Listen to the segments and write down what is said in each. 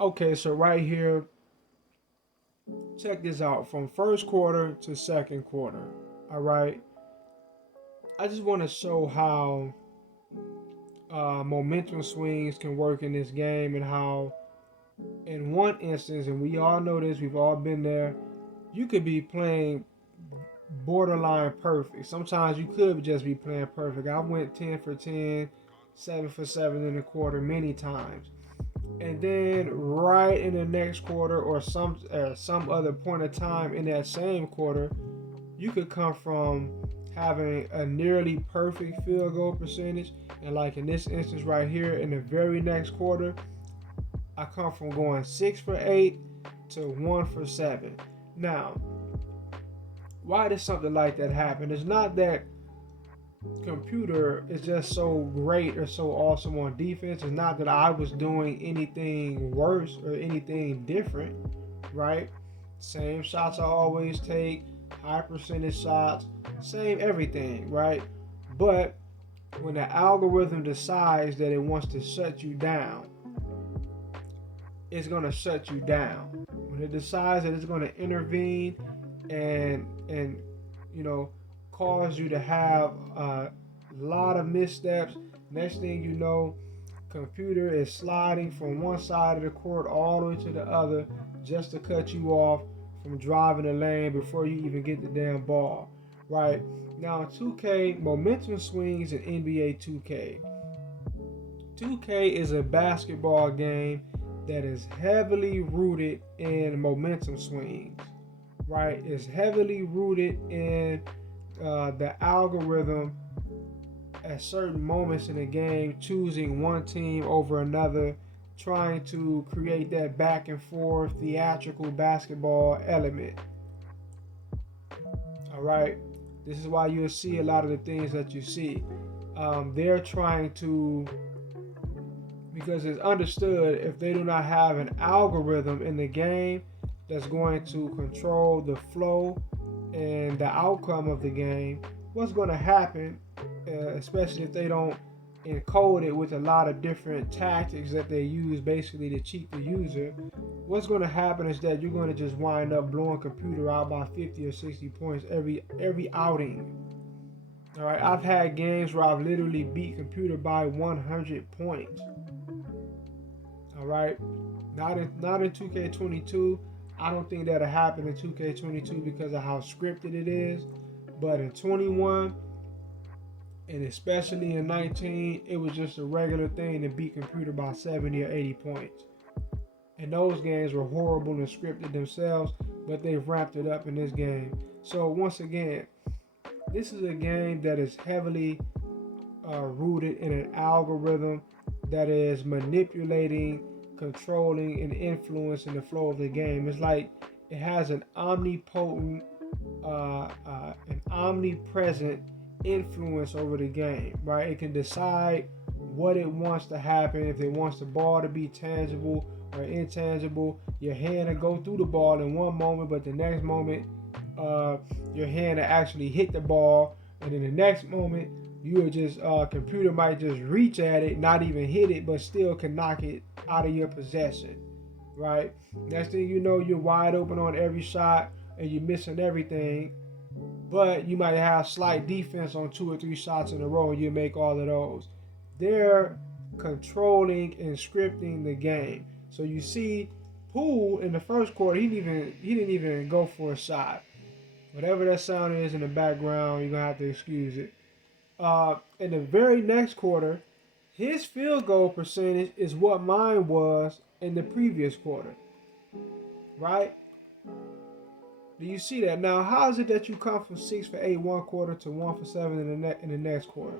Okay, so right here, check this out from first quarter to second quarter. All right, I just want to show how momentum swings can work in this game and how, in one instance, and we all know this, we've all been there, you could be playing borderline perfect. Sometimes you could just be playing perfect. I went 10 for 10, 7 for 7 in the quarter many times. And then right in the next quarter or some other point of time in that same quarter, you could come from having a nearly perfect field goal percentage, and like in this instance right here, in the very next quarter, I come from going 6 for 8 to 1 for 7. Now, why does something like that happen? It's not that computer is just so great or so awesome on defense. It's not that I was doing anything worse or anything different, right? Same shots I always take, high percentage shots, same everything, right? But when the algorithm decides that it wants to shut you down, it's going to shut you down. When it decides that it's going to intervene and you know cause you to have a lot of missteps, next thing you know, computer is sliding from one side of the court all the way to the other just to cut you off from driving the lane before you even get the damn ball. Right now, 2K momentum swings in NBA 2K. 2K is a basketball game that is heavily rooted in momentum swings, right? It's heavily rooted in the algorithm at certain moments in the game, choosing one team over another, trying to create that back and forth theatrical basketball element. All right, this is why you'll see a lot of the things that you see. They're trying to, because it's understood, if they do not have an algorithm in the game that's going to control the flow and the outcome of the game, what's going to happen, especially if they don't encode it with a lot of different tactics that they use basically to cheat the user, what's going to happen is that you're going to just wind up blowing computer out by 50 or 60 points every outing. All right, I've had games where I've literally beat computer by 100 points. All right, not in 2K22. I don't think that'll happen in 2K22 because of how scripted it is. But in 21 and especially in 19, it was just a regular thing to beat computer by 70 or 80 points. And those games were horrible and scripted themselves, but they've wrapped it up in this game. So once again, this is a game that is heavily rooted in an algorithm that is manipulating, controlling, and influencing the flow of the game. It's like it has an omnipotent, an omnipresent influence over the game, right? It can decide what it wants to happen, if it wants the ball to be tangible or intangible. Your hand will go through the ball in one moment, but the next moment, your hand will actually hit the ball, and in the next moment, you'll just computer might just reach at it, not even hit it, but still can knock it out of your possession, right? Next thing you know, you're wide open on every shot and you're missing everything, but you might have slight defense on 2 or 3 shots in a row and you make all of those. They're controlling and scripting the game. So you see, Poole in the first quarter, he didn't even go for a shot. Whatever that sound is in the background, you're gonna have to excuse it. In the very next quarter, his field goal percentage is what mine was in the previous quarter, right? Do you see that? Now, how is it that you come from 6 for 8 one quarter to 1 for 7 in the next quarter?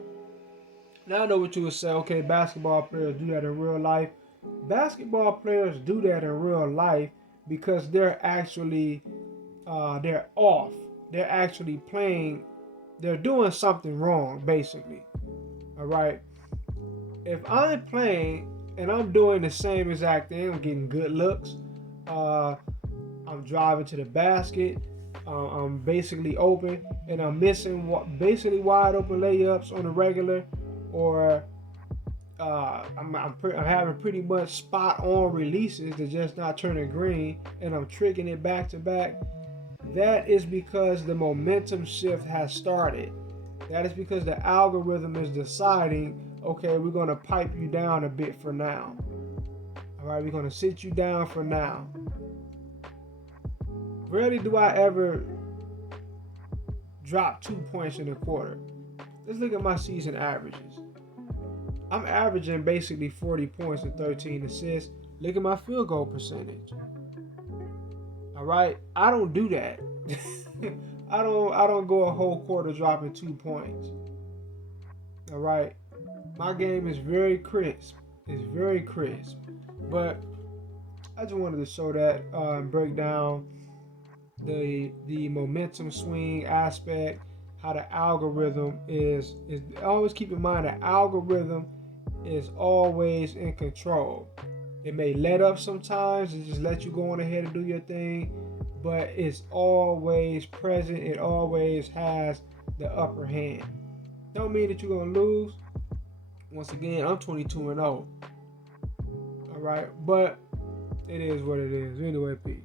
Now I know what you would say. Okay, basketball players do that in real life. Basketball players do that in real life because they're off. They're actually playing. They're doing something wrong, basically. All right. If I'm playing and I'm doing the same exact thing, I'm getting good looks. Uh, I'm driving to the basket. I'm basically open, and I'm missing basically wide open layups on the regular, or I'm having pretty much spot on releases. They're just not turning green, and I'm tricking it back to back. That is because the momentum shift has started. That is because the algorithm is deciding, okay, we're going to pipe you down a bit for now. All right, we're going to sit you down for now. Rarely do I ever drop 2 points in a quarter. Let's look at my season averages. I'm averaging basically 40 points and 13 assists. Look at my field goal percentage. All right, I don't do that. I don't go a whole quarter dropping 2 points. All right, my game is very crisp. It's very crisp. But I just wanted to show that, break down the momentum swing aspect, how the algorithm is always keep in mind the algorithm is always in control. It may let up sometimes and just let you go on ahead and do your thing, but it's always present. It always has the upper hand. Don't mean that you're gonna lose. Once again, I'm 22-0. All right, but it is what it is. Anyway, peace.